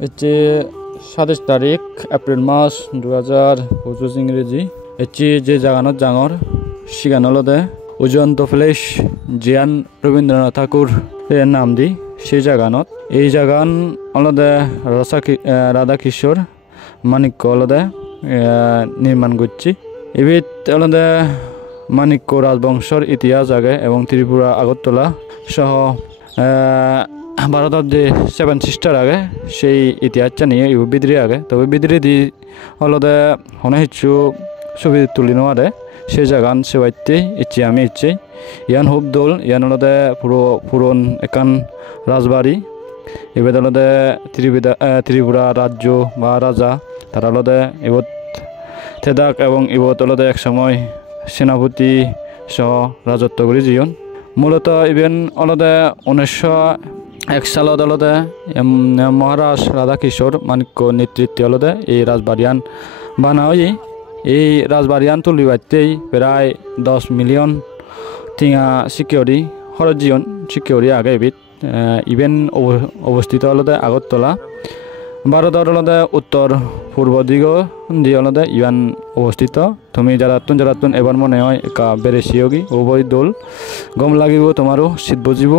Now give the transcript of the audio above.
হচ্ছে 27 তারিখ এপ্রিল মাস 2025 ইংরেজি হচ্ছে যে জাগানত জাঙর সিগান হলদে উজন্ত প্লেস জিয়ান রবীন্দ্রনাথ ঠাকুর এর নাম দি সেই জাগানত এই জাগান হলদে রাধা কিশোর মানিক্য হলদে নির্মাণ করছি এবিট হলদে মানিক্য রাজবংশর ইতিহাস আগে এবং ত্রিপুরা আগরতলা সহ ভারতের যে 7 সিস্টার আগে সেই ইতিহাসটা নিয়ে ইউ বিদ্রি আগে তবে বিদ্রি দি হলদে হনে হিচ্ছু ছবি তুলি নোয়ারে সেই জাগান সেবাইতে ইচ্ছে আমি ইচ্ছে ইয়ান হুব দোল ইয়ান হলদে পুরন একান রাজবাড়ি এবার হলদে ত্রিপুরা রাজ্য বা রাজা তারা হলদে এবার থেদাক এবং ইবত হলদে এক সময় সেনাপতি সহ রাজত্ব করি জীবন মূলত ইভেন হলদে 1901 সালত হলদে মহারাজ রাধা কিশোর মানিক্য নেতৃত্বে হলদে এই রাজবাড়িয়ান বানা হয়ে এই রাজবাড়িয়ান তুলি বাড়তেই প্রায় 10 মিলিয়ন টিঙা সিকিউরি খরচ জীবন সিকিউরি আগে এবিট ইভেন অবস্থিত হলদে আগরতলা ভারতের হলদে উত্তর পূর্ব দিগ দিয়ে হলদে ইয়ান অবস্থিত তুমি যারাতুন এবার মনে হয় একা বেড়েছিওগি উভয় দোল গম লাগিব তোমারও শীত বুঝিব।